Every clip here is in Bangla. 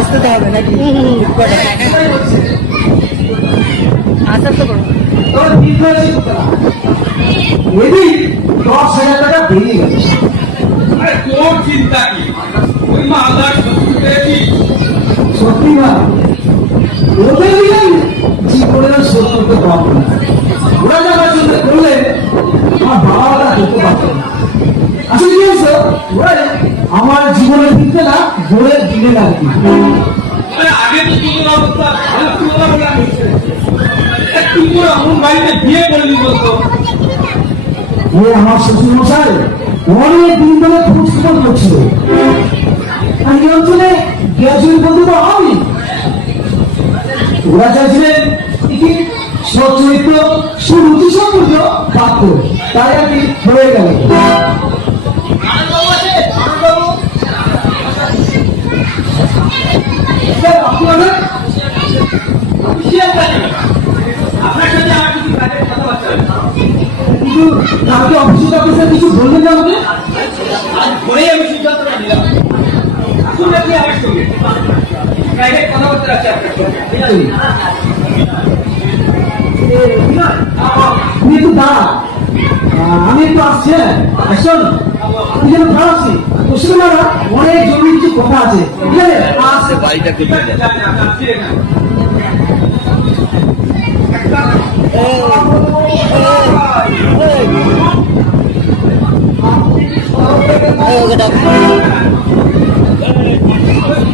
আসতে হবে নাকি? আসার তো করো 10,000 টাকা বেরিয়ে গেছে। তোর চিন্তা কি? ওই মালদার সত্যি না ওদের জীবনের সত্যকে পাবো না। ওরা যারা চিন্তা করলে আমার বাবারা হতে পারত না। আসলে কি হয়েছে ওরা আমার জীবনের দিকটা না গড়ে দিলে না কি আগে তো তোর অবস্থা ভালো তোলা বলা হয়েছে তুই তোর এমন বাড়িতে বিয়ে করলি বলতো ও আমার শ্বশুর মশাই অনেক দিন ধরে খোঁজ খবর করছিল। আর এই অঞ্চলে গ্রাজুয়েট বলতে তো আমি ওরা চাইছিলেন সচরিত্র সুরুচি সম্পর্ক পাত্র তাই আর কি হয়ে গেল। কিন্তু কালকে অফিসের অফিসে কিছু বললেন না আমাকে ঘরে আমি সিদ্ধান্তটা নিলাম আসলে কি আমার সঙ্গে প্রাইভেট কথাবার্তা আছে আপনার সঙ্গে তুমি একটু দাঁড়া আমি একটু আসছি শোন তুই যেন দাঁড়াচ্ছি তোর সঙ্গে না অনেক জরুরি কিছু কথা আছে ঠিক আছে আসছে বাড়িটা কোথায়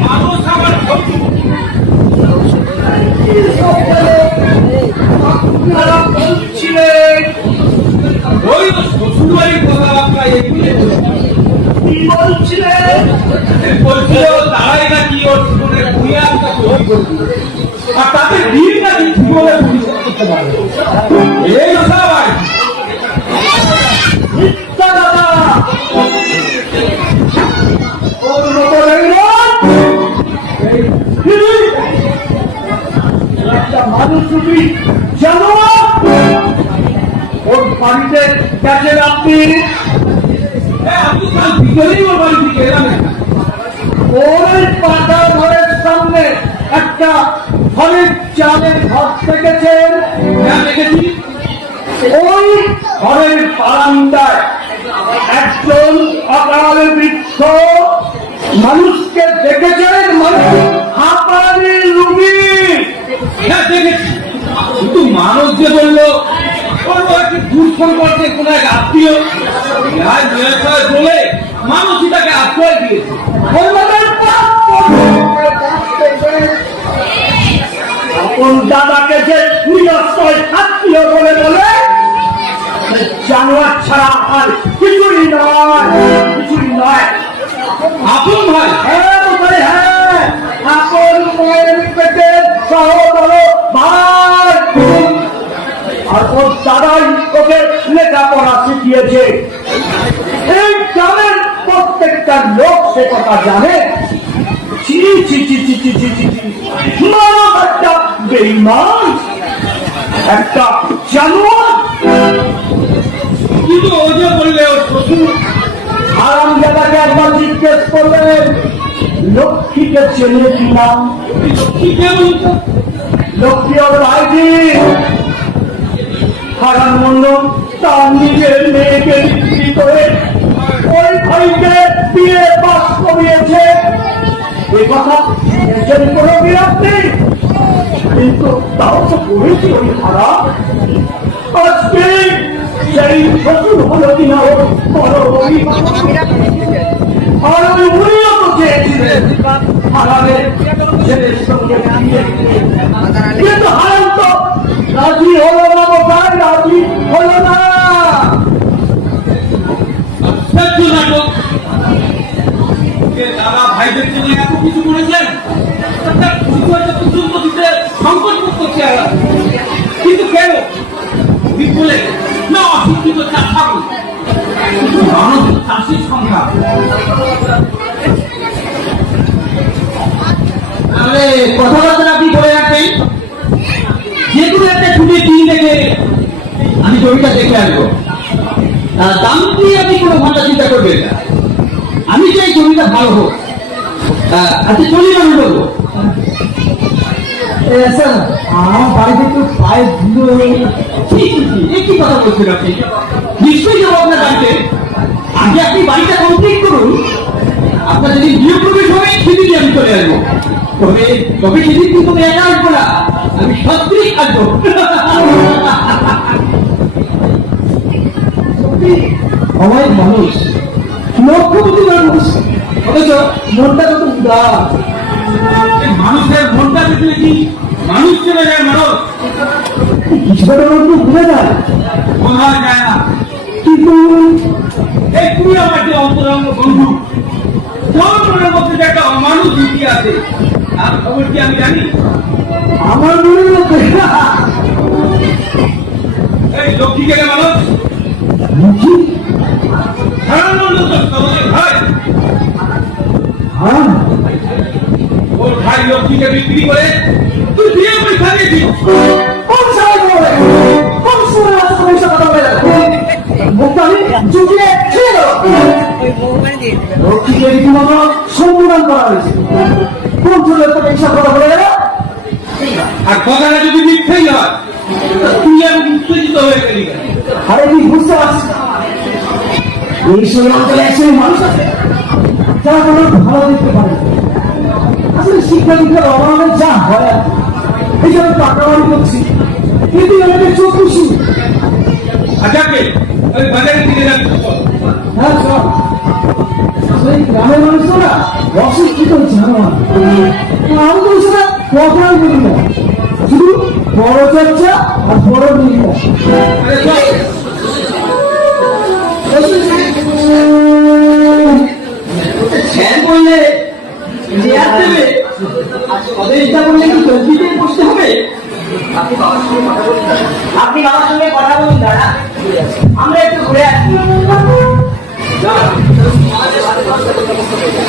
মানুষ আমার বলছিলেন ওই শ্বশুরবাড়ির কথাবার্তা এগুলো কি বলছিলেন বলছিল তারাই নাকি ওর জীবনে ভুঁইয়া একটা তৈরি করবে আর তাতে দিন নাকি জীবনে পরিশোধ করতে পারবে এই সবাই মিথ্যা দাদা ওর মতো একটা মানুষ তুমি জানো ওর বাড়িতে গেছেন আপনি আপনি কাল বিকেলেই ওর বাড়িতে গেলাম ওর পাকা ঘরের সামনে একটা ঘরের চালের ঘর দেখেছেন হ্যাঁ দেখেছি ওই ঘরের বারান্দায় একজন অকাল বৃদ্ধ মানুষকে দেখেছেন মানুষ হাঁপানি রুগী হ্যাঁ দেখেছি কিন্তু মানুষ যে বললো একটি দূর সম্পর্কে কোন এক আত্মীয় বলে মানুষই তাকে আশ্রয় দিয়েছে আপন দাদাকে যে নিরস্ত্রয় আত্মীয় বলে বলে জানোয়ার ছাড়া আর কিছুই নয় কিছুই নয় আপন ভাই হ্যাঁ ভাই হ্যাঁ আপন মায়ের পেটের সহোদর ভাই আর ওর দাদাই ওকে লেখাপড়া শিখিয়েছে এই গ্রামের প্রত্যেকটা লোক সে কথা জানে ছি ছি ছি ছি ছি ছি ছি মানব একটা বেঈমান একটা জানোয়ার কিন্তু ও যে বললে ওর শ্বশুর আরাম দাদাকে একবার জিজ্ঞেস করলেন লক্ষ্মীকে চেনে কি নাম লক্ষ্মী কেমন লক্ষ্মী ওর ভাইজি হারান মন্ডল তার নিজের মেয়েকে বিক্রি করে ওই ভাইকে বিয়ে পাস করিয়েছে এই কথা কোনো বিরাট নেই কিন্তু তাও তো করেছি ওই খারাপ আজকে সেই শ্বশুর হলো কিনা ওর বড় আর ওই উনিও তো চেয়েছিলেন হারানের ছেলের সঙ্গে কিন্তু হারান তো রাজি হলো না বোঝায় রাজি হলো না দাদা ভাইদের জন্য এত কিছু করেছেন সংকট করতে কিন্তু কেন বলে না অশিক্ষিত চাষা কিন্তু মানুষ চাষির সংখ্যা কথাবার্তা আপনি বলে রাখবেন যেগুলো একটা ছুটির দিন দেখে আমি জমিটা দেখে আসবো দাম দিয়ে আপনি কোনো ঘন্টা চিন্তা করবেন না আমি চাই জমিটা ভালো হোক আচ্ছা চলি না বলবো স্যার আমার বাড়িতে একটু পায়ে ধুলো কি কথা বলছেন আপনি? নিশ্চয়ই যাবো আপনার বাড়িতে। আগে আপনি বাড়িটা কমপ্লিট করুন। আপনার যদি গৃহ প্রবেশ হবে সেদিনই আমি চলে আসবো। তবে সেদিন কিন্তু আমি একা আসবো না, আমি সত্যিই আসবো। সবাই মানুষ, লক্ষ্যপতি মানুষ, অথচ মনটা কত উদার। মানুষের মনটা দেখলে কি মানুষ চলে যায়? মানুষ কিছুটা মন তো ভুলে যায়, বোঝা যায় না। কিন্তু এই তুমি আমার যে অন্তরঙ্গ বন্ধু, তোর মনের মধ্যে যে একটা অমানুষ নীতি আছে, আর খবর কি আমি জানি? আমার মনের মধ্যে এই লক্ষ্মী কেন মানুষ ওর ভাই লক্ষ্মীকে বিক্রি করে তুই বিয়ে পরীক্ষা দিয়েছিস। কোন সময় বলে কোন সময় পয়সা কথা বলে মুক্তানি চুকিয়ে ছিল লক্ষ্মীকে রীতিমতো সম্বোধন করা হয়েছে। কোন সময় তো পয়সা কথা বলে গেল? আর কথাটা যদি মিথ্যেই হয় তুই আমি উত্তেজিত হয়ে গেলি। আরে তুই বুঝতে পারছিস এই সময় অঞ্চলে একসময় মানুষ আছে যারা কোনো ভালো দেখতে পারে। আসলে শিক্ষা দীক্ষার অভাবে যা হয় এই জন্য টাকাবাড়ি করছি, কিন্তু আমাদের চোখ খুশি। আচ্ছা ওই বাজারে দিকে যাচ্ছি। হ্যাঁ চল। আসলে গ্রামের মানুষরা অশিক্ষিত জানোয়ার, আমি তো সেটা কখনোই বলি না, শুধু বড় চর্চা আর বড় নির্ভর। বললে ওদের ইচ্ছা করলে কি চৌকিতে বসতে হবে? আপনি বাবার সঙ্গে কথা বলুন দাদা, আমরা একটু ঘুরে আসি।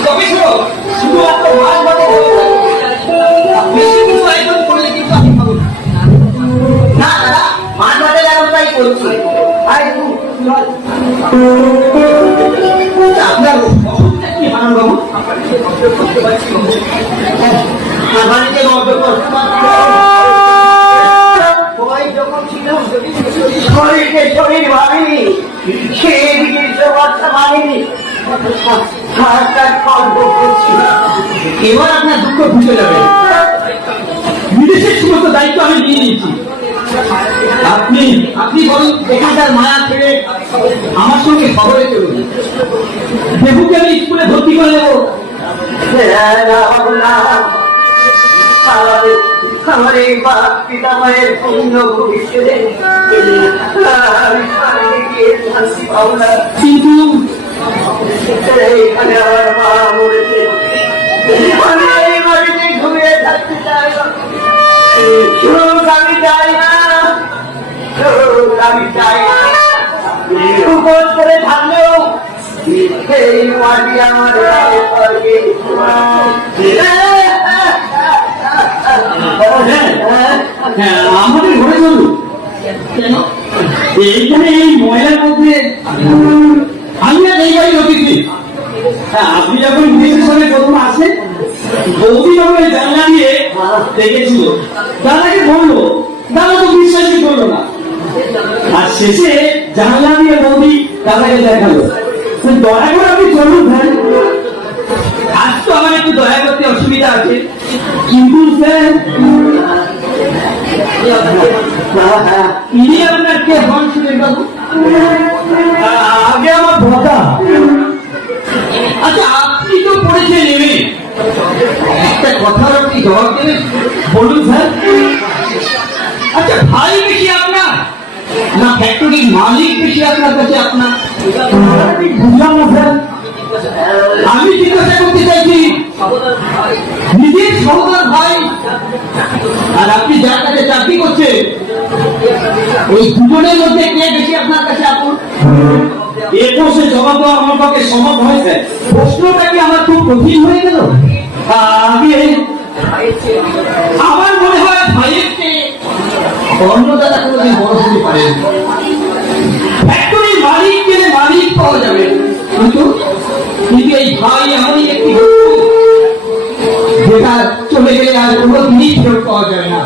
তবে শুধুমাত্র মাছ বাদে বেশি কিছু আয়োজন করলে কিন্তু আমি পাবো না দাদা, মাছ বাদে ব্যবস্থাই করছি। আপনার বাবু বাড়িতে শরীরকে শরীর ভাবিনি, সেদিকে বাচ্চা ভাবিনি। এবার আপনার দুঃখ ভুলে যাবে। বিদেশের সমস্ত দায়িত্ব আমি দিয়ে দিয়েছি। আপনি বরং এখানকার মায়া ছেড়ে আমার সঙ্গে শহরে চলুন। দেবুকে আমি স্কুলে ভর্তি করে দেবো। আমার এই বাপ পিতা মায়ের পূর্ণ ভবিষ্যতে কিন্তু এখানে আমার মা মরেছে, আমি এই বাড়িতে ঘুমিয়ে থাকতে চাই না। আমি চাই না, আমি চাই না উপোস করে থাকলেও এই মাটি আমার আমাদের ঘরে চলুন। কেন এইখানে এই ময়লার মধ্যে আমি আর এই বাড়ি অতিথি। আপনি যখন বিদেশের সঙ্গে প্রথম আসেন, বৌদি যখন জানলা দিয়ে দেখেছিল, দাদাকে বললো, দাদা তো বিশ্বাসই করলো না। আর শেষে জানলা দিয়ে বৌদি দাদাকে দেখালো। দয়া করে আপনি চলুন ভাই। আজ তো আমার একটু দয়া করতে অসুবিধা আছে, কিন্তু স্যার ইনি আপনার কে হন সুরেশ বাবু? আগে আমার দাদা। আচ্ছা আপনি তো পড়েছেন এমএ, একটা কথার আপনি জবাব দেবেন? বলুন স্যার। আচ্ছা ভাই বেশি আপনার না ফ্যাক্টরির মালিক বেশি আপনার কাছে? আপনার বুঝলাম না স্যার। আমি জিজ্ঞাসা করতে চাইছি, নিজের সহোদর ভাই আর আপনি যার কাছে চাকরি করছেন, ওই দুজনের মধ্যে কে বেশি আপনার কাছে আপন? এ প্রশ্নে জবাব দেওয়া আমার পক্ষে সম্ভব হয়েছে? প্রশ্নটা কি আমার খুব কঠিন হয়ে গেল? আমার মনে হয় ভাইয়ের চেয়ে অন্নদাতা কোনোদিন বড় হতে পারেন। ফ্যাক্টরির মালিক গেলে মালিক পাওয়া যাবে, কিন্তু এই ভাই এমনই একটি যেটা চলে গেলে আর কোনো দিনই ফেরত পাওয়া যাবে না।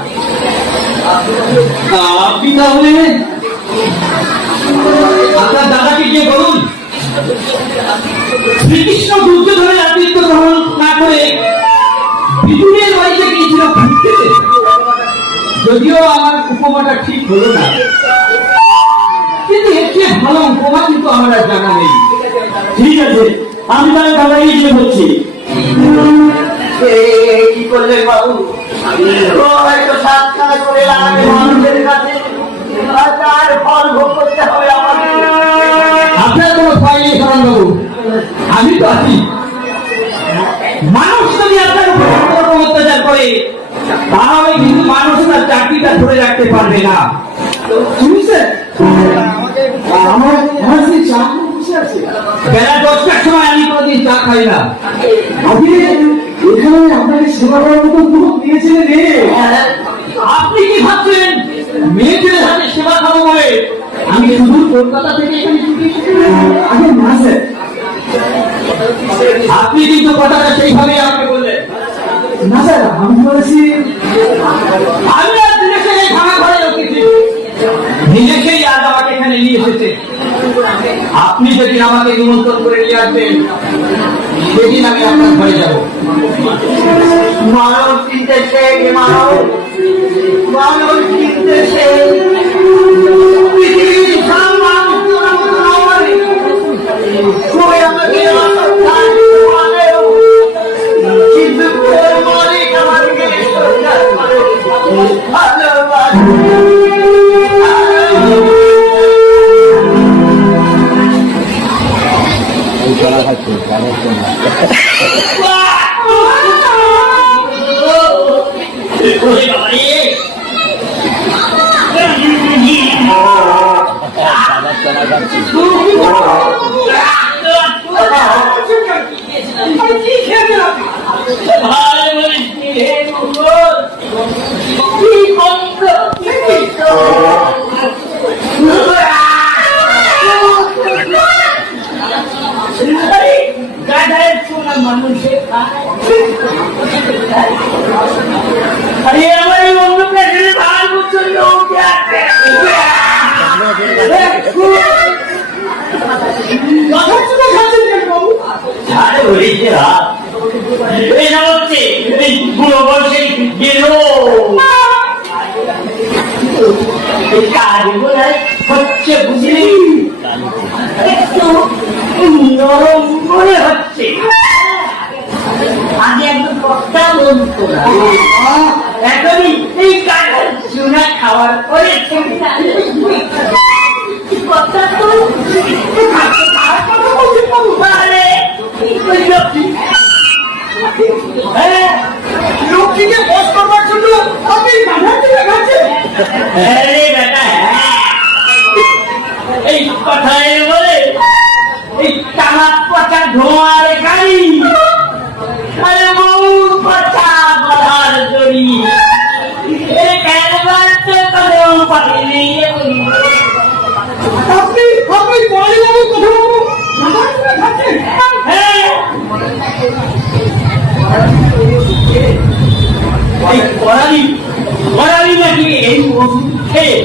আপনি তাহলে আপনার দাদাকে গিয়ে বলুন শ্রীকৃষ্ণ দুর্যোধনের আতিথ্য গ্রহণ না করে বিদুরের বাড়িতে গিয়েছিল ঘুরতে। যদিও আমার উপমাটা ঠিক হলো না, কিন্তু এর চেয়ে ভালো উপমা কিন্তু আমার আর জানা নেই। ঠিক আছে, আমি তাহলে দাদাকে গিয়ে বলছি। কি করলেন বাবু? হয়তো সাতখানা করে লাগাতে মানুষের কাছে তার ফল ভোগ করতে হবে আমাকে। আপনার কোনো ভয় নেই শরণবাবু, আমি তো আছি। মানুষ যদি আপনার উপর অত্যাচার করে তাহলে কিন্তু মানুষ তার চাকরিটা ধরে রাখতে পারবে না। শুনছেন? আমার সেই চা বসে আছে বেলা 10টার সময়, আমি কোনোদিন চা খাই না। আপনি এখানে আপনাকে সেবা করার মতো কোনো দিয়েছিলেন রে? আপনি কি ভাবছেন মেয়েদের হাতে সেবা খাবো বলে আমি শুধু কলকাতা থেকে এখানে ছুটি এসেছি? আগে না স্যার, আপনি কিন্তু কথাটা সেইভাবে আমাকে বললেন না স্যার। আমি বলেছি আমি আর বিদেশে এই ভাঙা ঘরে রেখেছি, বিদেশেই আজ আমাকে এখানে নিয়ে এসেছে। আপনি যদি আমাকে নিমন্ত্রণ করে নিয়ে আসবেন সেদিন আমি আপনার ঘরে যাব। মানব চিনতেছে, মানব মানব চিনতেছে। পৃথিবীর সব মানুষ তোর মতো না মানে তুই আমাকে মানেও, কিন্তু তোর মালিক আমাকে ভালোবাসে। মানুষের আমার অন্য প্যাকেটে ধান করছিল পুরো বর্ষে গেল কাজগুলো হচ্ছে বুঝলি, একটু নরম মনে হচ্ছে। আগে একদম কথা বলতো না, এখনই এই কাজের চুনা খাওয়ার পরে কথা তো লোকটিকে বস করবার জন্য আপনি গাধার দিকে খাচ্ছেন। এই কথাই বলে এই তামাক পচা ধোঁয়ার গাড়ি, আরে বউ পচা গলার দড়ি, আপনি বলে যাবো কথা খাচ্ছেন। এই করালি নাকি এই ওষুধ খেয়ে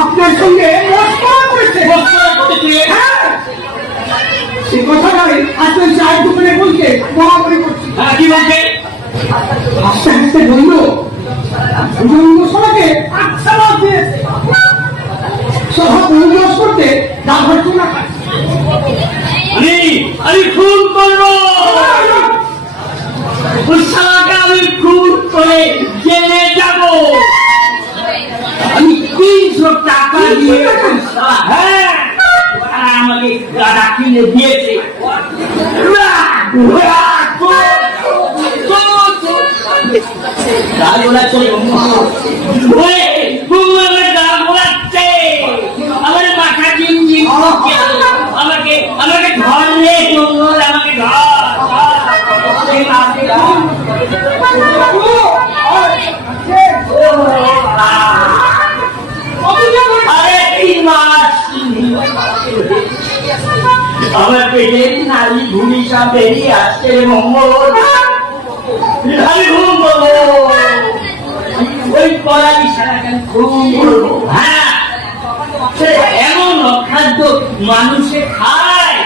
আপনার সঙ্গে সে কথাটাই আজকে চায়ের দোকানে বলছে বরাবরই করছি। কি বলছে? আস্তে আস্তে বলল সবাইকে আচ্ছা দিয়েছে, সভা পরিবেশ করতে ডাক্তার চুনা খায়। আমি খুন করবো, আমি খুন করে জেলে যাব। আমি 300 টাকা দিয়ে হ্যাঁ আমাকে গাড়া কিনে দিয়েছে। আমার মাথা চিনচিন আমাকে আমাকে ধরলে আমাকে আরে 3 মাস আমার পেটের নারী ভূমি সব বেরিয়ে আসছে রে মঙ্গল। আমি ঘুম করবো, ওই পড়াবি সারা কেন ঘুম করবো। হ্যাঁ, সে এমন অখাদ্য মানুষে খায়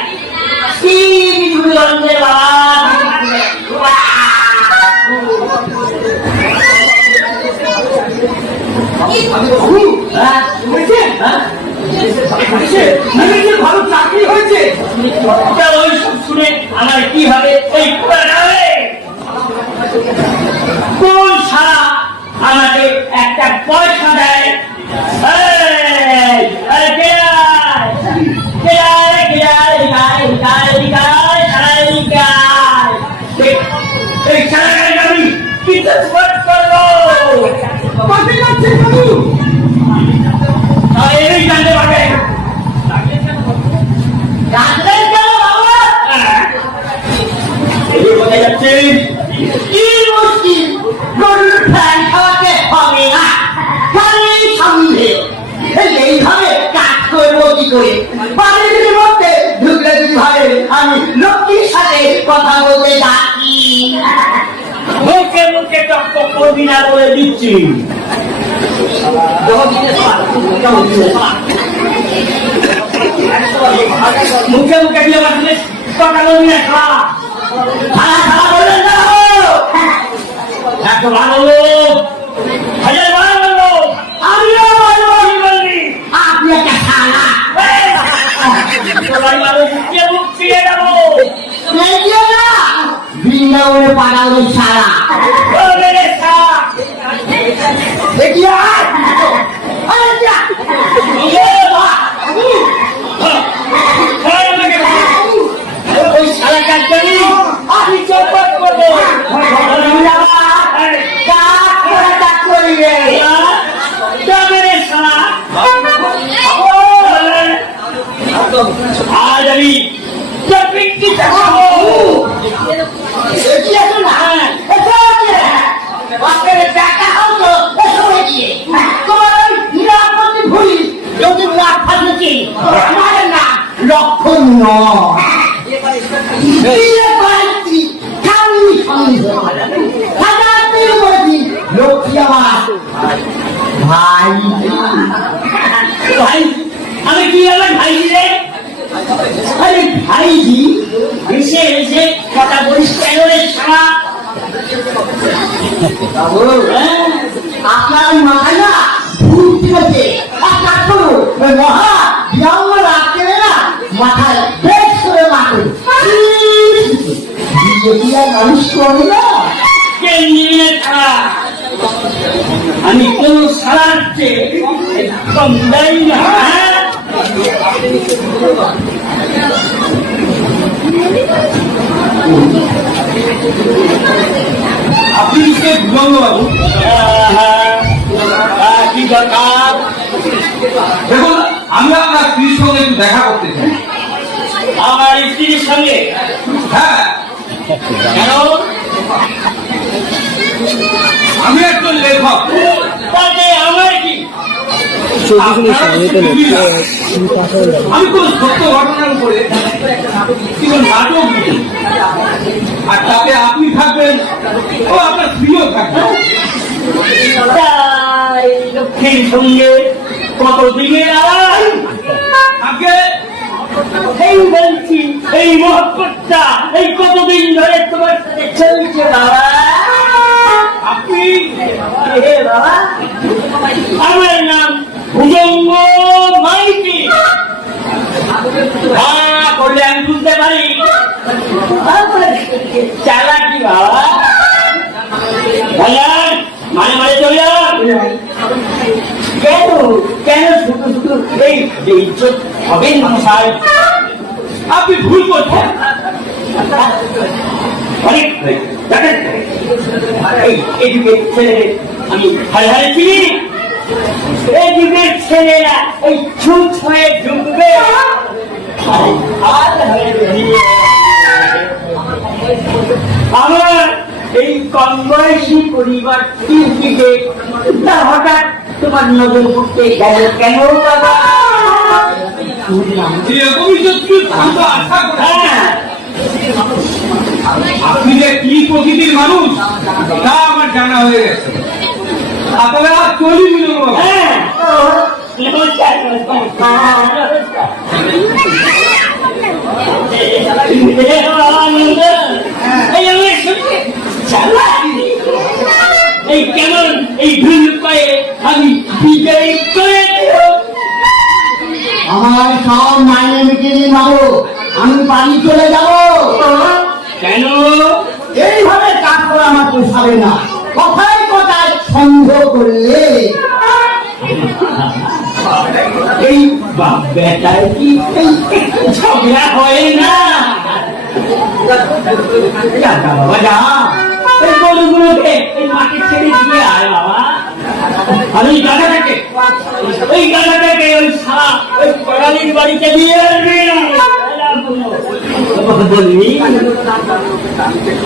কি বিধুরঞ্জে বাবা। ভালো চাকরি হয়েছে, ওইসব শুনে আমার কি হবে? এই কোন সারা আমাকে একটা পয়সা দেয়? জানতে পারবে কি মুশকিল, গরুর ফ্যান খাওয়াতে হবে না, সঙ্গে এইভাবে কাজ করবো কি করে? বাড়ির মধ্যে ঢুকলে ভাবে আমি লক্ষ্মীর সাথে কথা বলতে যাচ্ছি। মুখে মুখে তর্ক করবি না বলে দিচ্ছি। মুখে মুখে দিয়ে কথা বলবি না, খাওয়া খাওয়া খাওয়া বললেন না। এত ভালো লোক, হাজার ভালো লোক, আমিও ভালো বলবি। আপনি একটা খানা সবাই ভালো মুখে মুখ ফিরে যাবো। বৃন্দাবনে পাঠাবো সারা ওই সারাটার জন্য আমি চৌপট করবো। আজ আমি লক্ষণ লক্ষ্মী আমার ভাই। ভাই আমি কি আমার ভাই রে? আরে ভাইজি এসে এসে কথা বলিস কেন রে শালা? আপনার মাথায় না ভূত ঢুকেছে। কাজ করো, মহা বিরাম রাখতে না মাথায় বেশ করে মাথো। মানুষ করবে না আমি কোন সারার চেয়ে কম দেয় না। আপনি কে বাবু? কি দরকার? দেখুন, আমরা আপনার স্ত্রীর সঙ্গে একটু দেখা করতে চাই। আমার স্ত্রীর সঙ্গে? হ্যাঁ। কেন? আমি একজন লেখক। তাতে আমার কি? আমি কোন সত্য ঘটনার উপরে কিছু নাটক লিখি, আর তাতে আপনি থাকবেন ও আপনার স্ত্রীও থাকবেন। লক্ষ্মীর সঙ্গে কতদিনের আড়াই আগে এই বলছি, এই মহব্বতটা এই কতদিন ধরে তোমার সাথে চলছে বাবা। আপনি বাবা, আমার নাম ভুজঙ্গ মাইতি। করলে আমি বুঝতে পারি চালাকি বাবা। মানে মানে চলে যান কেন? কেন শুধু শুধু এই ইজ্জত হবেন মশাই? আপনি ভুল করছেন। এই যুগের ছেলে আমি হারে হারে চিনি। এই যুগের ছেলেরা ওই ছুট হয়ে ঢুকবে। আমার এই কম বয়সী পরিবারটির দিকে হঠাৎ তোমার নজর পড়তে গেল কেন বাবা? এরকমই যদি আমি তো আশা করি। হ্যাঁ, আপনি যে কি প্রকৃতির মানুষ তা আমার জানা হয়ে গেছে। আপনারা চলি মিলন বাবু। হ্যাঁ, নমস্কার, নমস্কার। এই আমার সঙ্গে চালাই। এই কেমন এই ভুল পায়ে আমি বিজয়ী করে দিল। আমার সব মাইনে মিটিয়ে দিন বাবু, আমি বাড়ি চলে যাব। কেন? এইভাবে কাজ করে আমার পোষাবে না, কথায় কথায় সন্দেহ করলে। এই বেটায় কি এই ঝগড়া হয় না? যা বাবা যা, এই গরুগুলোকে এই মাঠে ছেড়ে দিয়ে আয় বাবা। আর ওই গাধাটাকে ওই সারা ওই কড়ালির বাড়িতে দিয়ে আসবি। বলবি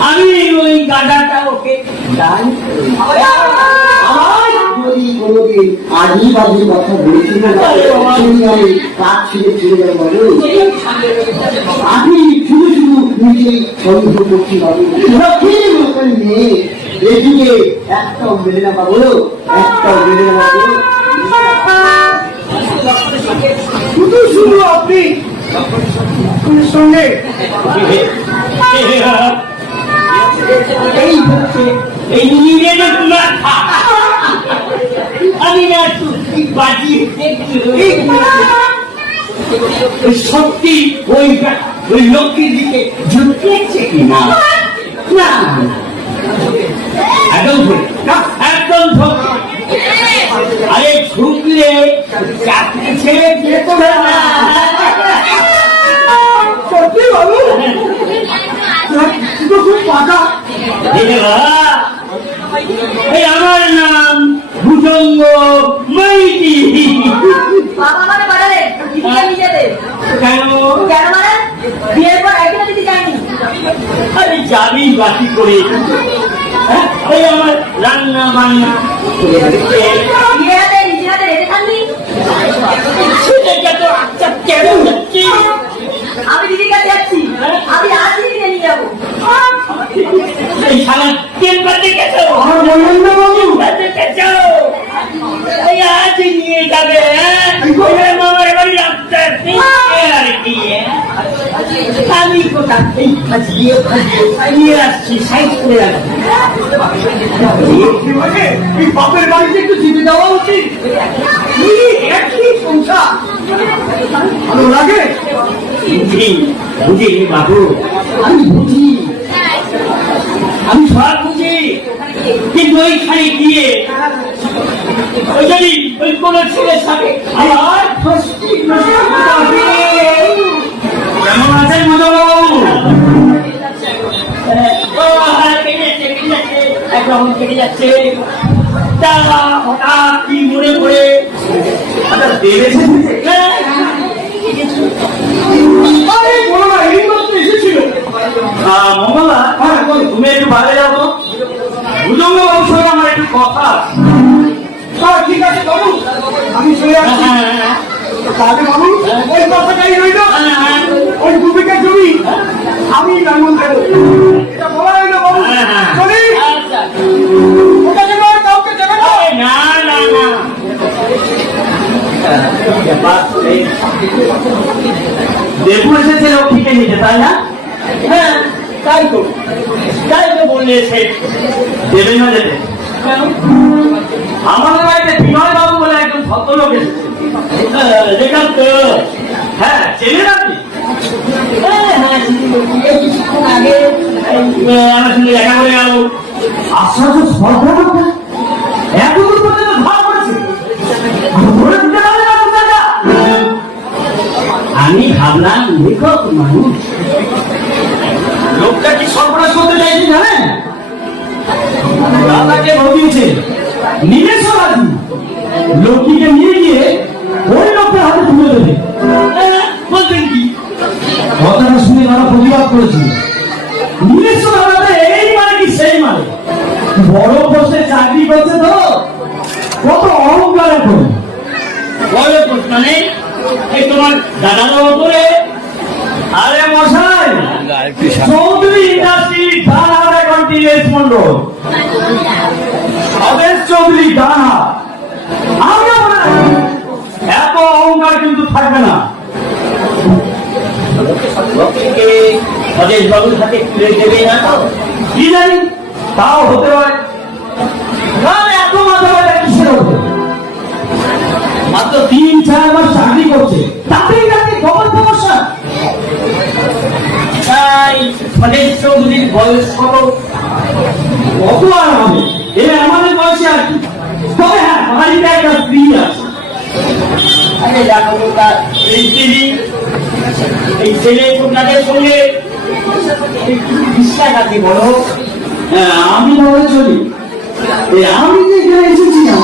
আমি ওই গাধাটা ওকে দান আমার যদি কোনোদিন আজই বাজে কথা বলছি না, তুমি আমি কাজ ছেড়ে ছেড়ে যাবো বাবু। আমি শুধু শুধু নিজে সন্দেহ করছি বাবু। লক্ষ্মীর মতন মেয়ে, এদিকে একটাও মেলে না বাবু, একটাও মেলে না বাবু। শুধু শুধু আপনি সঙ্গে এই হচ্ছে এই নিজের মাথা। আমি না সত্যি বাজি সত্যি ওই লোকটির দিকে ঝুঁকিয়েছে কিনা? না, একদম ধরে একদম ধরে। আরে ঝুঁকলে চাকরি ছেড়ে যেত না। সত্যি বাবু খুব পাকা। এই আমার নাম ভুজঙ্গ মাইতি। বাবা মানে বাড়ালে দিদিকে নিয়ে যেতে। কেন? কেন মানে বিয়ের পর একদিনও দিদি যায়নি। আরে যাবি বাকি করে। হ্যাঁ, ওই আমার রান্না বান্না বিয়ে হাতে নিজের হাতে রেখে থাকবি। ছেলেটা তো আচ্ছা কেন হচ্ছে? আমি দিদির কাছে যাচ্ছি, আমি আজ দিদিকে নিয়ে যাবো। এই শালা টেম্পার দেখেছো? আমার বললেন না বাবু, টেম্পার দেখেছো? এই আজ নিয়ে যাবে। হ্যাঁ, ওই মামার বাড়ি রাস্তা আর কি? আমি কোথা এই ফাজিয়ে নিয়ে আসছি সাইড করে রাখছি। এই বাপের বাড়িতে একটু জিতে দেওয়া উচিত। একই সংসার ভালো লাগে। বুঝি বাবু, আমি বুঝি, আমি সব বুঝি, কিন্তু ওইখানে গিয়ে ওই যদি ওই কোন ছেলের সাথে আমার কেমন আছেন মধুবাবু? একদম কেটে যাচ্ছে। তারা হঠাৎ কি মনে করে মঙ্গলা, তুমি একটু বাইরে যাও তো। ভুজঙ্গ বাবুর সঙ্গে আমার একটু কথা আছে। ঠিক আছে বাবু, আমি চলে যাচ্ছি। তাহলে বাবু ওই কথাটাই রইল, ওই দুবিঘা জমি আমি লাঙ্গল দেবো, এটা বলা হইল বাবু। চলি, ওটা যেন আর কাউকে দেবে না। না না না, দেবু এসেছে লক্ষ্মীকে নিতে, তাই না? হ্যাঁ তাই তো বললে সে দেবে না দেবে। আমাদের বাড়িতে বিনয় বাবু বলে একজন ভদ্রলোক এসেছে। দেখলাম তো। হ্যাঁ, চেনেন আপনি? এই কিছুক্ষণ আগে আমার সঙ্গে দেখা করে গেল। আশ্চর্য, সর্বনাশ! এতদূর পর্যন্ত ধরা পড়েছে। ধরে দিতে পারলে না আপনারা? আমি ভাবলাম লেখক মানুষ, লোকটা কি সর্বনাশ করতে চাইছে জানেন? দাদাকে বলিয়েছে নিজস্ব রাজি, লক্ষ্মীকে নিয়ে গিয়ে ওই লোকটা হাতে তুলে দেবে। বলবেন কি? কথাটা শুনে তারা প্রতিবাদ করেছিল। নিজস্ব দাদাতে এই মানে কি সেই মানে? বড় পোস্টে চাকরি করছে তো, কত অহংকার এখন। বড় পোস্ট মানে এই তোমার দাদার ওপরে। আরে মশাই, চৌধুরী ইন্ডাস্ট্রি ডানহাট এখন দিনেশ মন্ডল, অবেশ চৌধুরী ডানহাট। আমরা এত অহংকার কিন্তু থাকবে না। অদেশ বাবুর হাতে তুলে দেবে না কি জানি, তাও হতে পারে। এত মাথা ব্যথা কিসের হতে? মাত্র 3-4 মাস চাকরি করছে, তাতেই নাকি খবর সমস্যা। তাই অদেশ চৌধুরীর বয়স কত? কত আর হবে, আমাদের বয়সে আর কি। তবে হ্যাঁ, বাড়িতে একটা স্ত্রী আছে। আরে দেখো তার এই স্ত্রী, এই ছেলে কন্যাদের সঙ্গে বিশ্বাসঘাতী বলো। হ্যাঁ, আমি ভাবে চলি। আমি যে এখানে এসেছি না,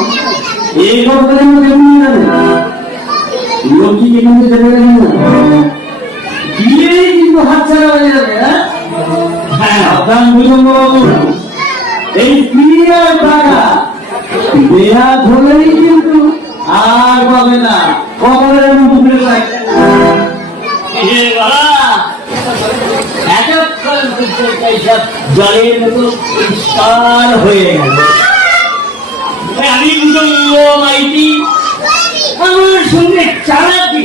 এই গল্পের মধ্যে এমনি জানে লোকটি এখান থেকে যেতে পারেন না, বিয়েই কিন্তু হাত ছাড়া হয়ে যাবে। হ্যাঁ, আপনার বুঝুন বাবু, এই স্ত্রী আর টাকা দেয়া ধরলেই কিন্তু আর পাবে না, কবরের মতো ফিরে যায়। জলের মতো পরিষ্কার হয়ে গেল। আমি মাইতি আমার সঙ্গে চালাকি,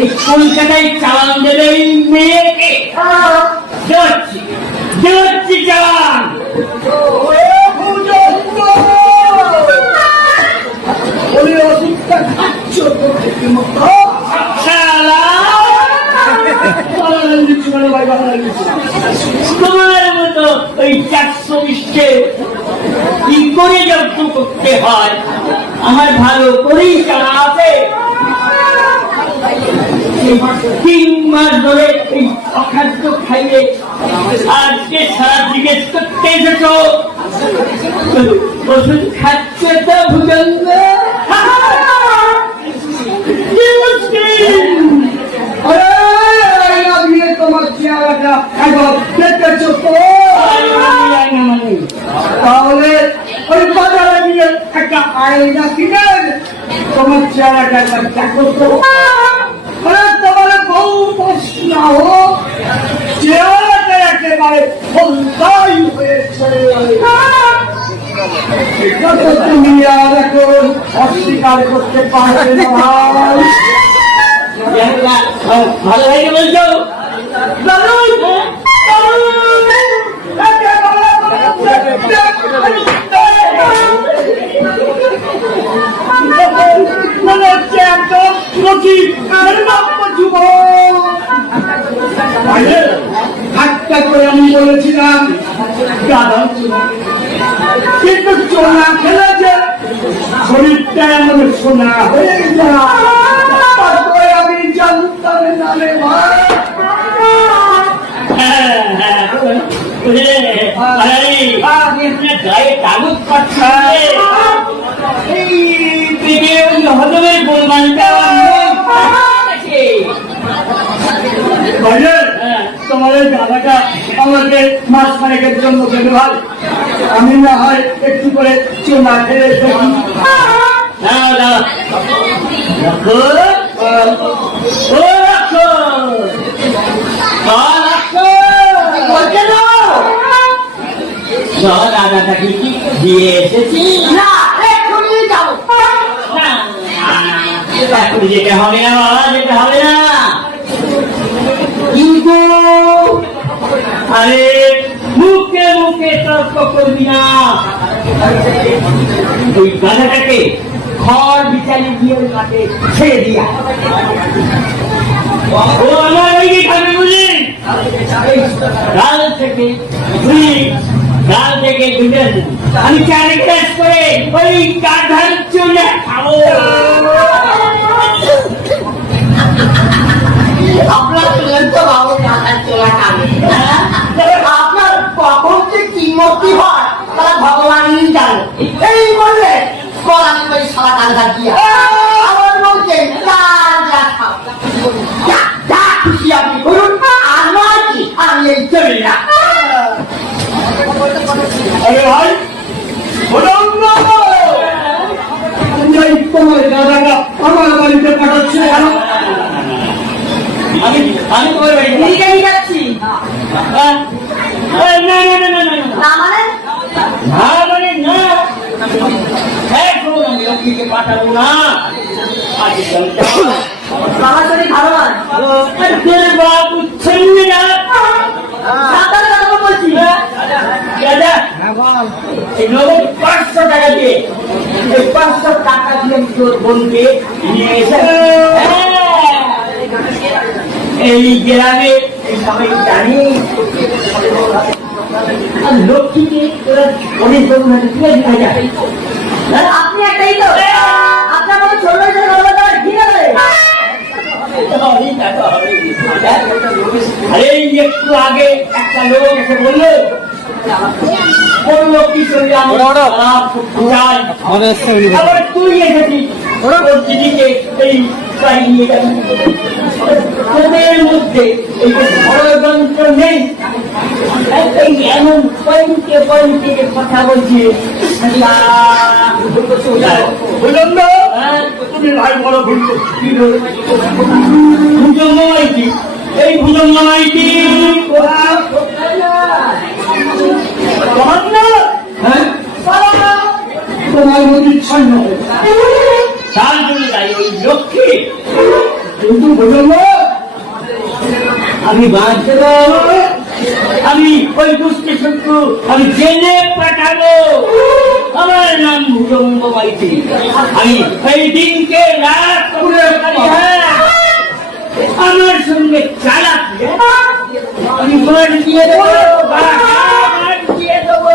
এই কলকাতায় চালান দেবে এই মেয়েকে। দেওয়াচ্ছি চালান। তোমার মতো ওই 420-কে কি করে জব্দ করতে হয় আমার ভালো করেই জানা আছে। 3 মাস ধরে এই অখাদ্য খাইয়ে আজকে সারা জিজ্ঞেস করতে এসেছ, ওষুধ খাচ্ছে তো ভুজঙ্গ। তোমার চেহারাটা একবার দেখেছ তো? তাহলে ওই বাজারে গিয়ে একটা আয়না কিনেন, তোমার চেহারাটা একবার দেখো তো। তোমার বউ প্রশ্ন হোক, চেহারাটা একেবারে ফলদাই হয়েছে। এটা তো তুমি আর এখন অস্বীকার করতে পারবে না। ভালো হয়ে বলছো ঠাট্টা করে আমি বলেছিলাম দাদা, কিন্তু চোনা খেলেছে শরীরটা এমন সোনা হয়ে যায়, আমি জানতাম না রে ভাই। গায়ে কাগজ পাচ্ছে হজমের গোলমালটা তোমার দাদাটা আমাকে মাছ খানেকের জন্য দেবে ভাই, আমি না হয় একটু করে চোনা খেয়ে দেখি। দাদাটাকে কি দিয়ে এসেছি না, এক্ষুনি যাবো। এখন যেতে হবে না বাবা, যেতে হবে না। কিন্তু আরে মুখে মুখে তর্ক করবি না। ওই গাধাটাকে খড় বিচারে দিয়ে মাঠে ছেড়ে দিয়া, ও আমার ওই খাবে বুঝি। কাল থেকে আমি চারি কাজ করে ওই গাধার চলে খাবো। আপনার চুলের তো বাবু কাঁটার চোলা খাবে। আপনার কখন যে কি মূর্তি হয় তারা ভগবানই জানে। এই বললে কলামি ওই সারা কাঁধা দিয়া আমার বলছে যা খুশি আপনি করুন, আমার কি আমি এই চলি না। আরে ভাই, তোমার দাদাটা আমার বাড়িতে পাঠাচ্ছে কেন? আমি তোমার বাড়ি দিদিকে নিয়ে যাচ্ছি না না না না না না মানে মানে না এখন আমি লক্ষ্মীকে পাঠাবো না আজ বাবার শরীর ভালো নয় বাবু ছেলে না সাবধানে কথা বলছি দাদা এই নগদ 500 টাকা দিয়ে এই 500 টাকা দিয়ে আমি তোর বোনকে নিয়ে এসে এই গ্রামে এই সবাই জানি আর লক্ষ্মীকে তোরা অনেক দেখা যায় আপনি একটাই তো আপনার মতো ছোট ছোট গল্প দেওয়ার ঠিক আছে আরে একটু আগে একটা লোক এসে বললো কোন লোকটি সঙ্গে আমরা আবার তুই এসেছিস তোর দিদিকে এই বাড়ি নিয়ে যাবি তোদের মধ্যে এই যে ষড়যন্ত্র নেই এই এমন পয়েন্টে কথা বলছি বুঝলাম না তুমি ভাই বড় ভুল ভুজঙ্গ মাইতি এই ভুজঙ্গ মাইতি হ্যাঁ তোমার মধ্যে ইচ্ছাই নয় তার জন্য যাই ওই লক্ষ্মী কিন্তু বলল আমি বাঁচতে আমি ওই দুষ্টি শত্রু আমি জেলে পাঠাবো আমার নাম ভুজঙ্গ মাইতি আমি এই দিনকে রাত করে পারি আমার সঙ্গে চালাক আমি মার দিয়ে দেবো মার দিয়ে দেবো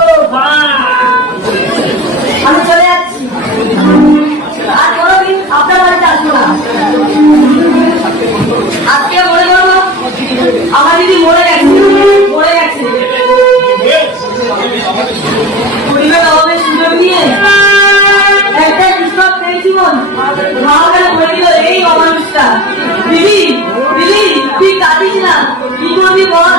আমি চলে যাচ্ছি আর কোনোদিন আপনার বাড়িতে আসবো না আজকে মনে করবো আমার দিদি মরে গেছে পরিবার অভাবের সুযোগ নিয়ে একটা কৃষক জীবন ভালো করে দিল এই অমানুষটা দিদি তুই কাঁদিস না কি করবি বল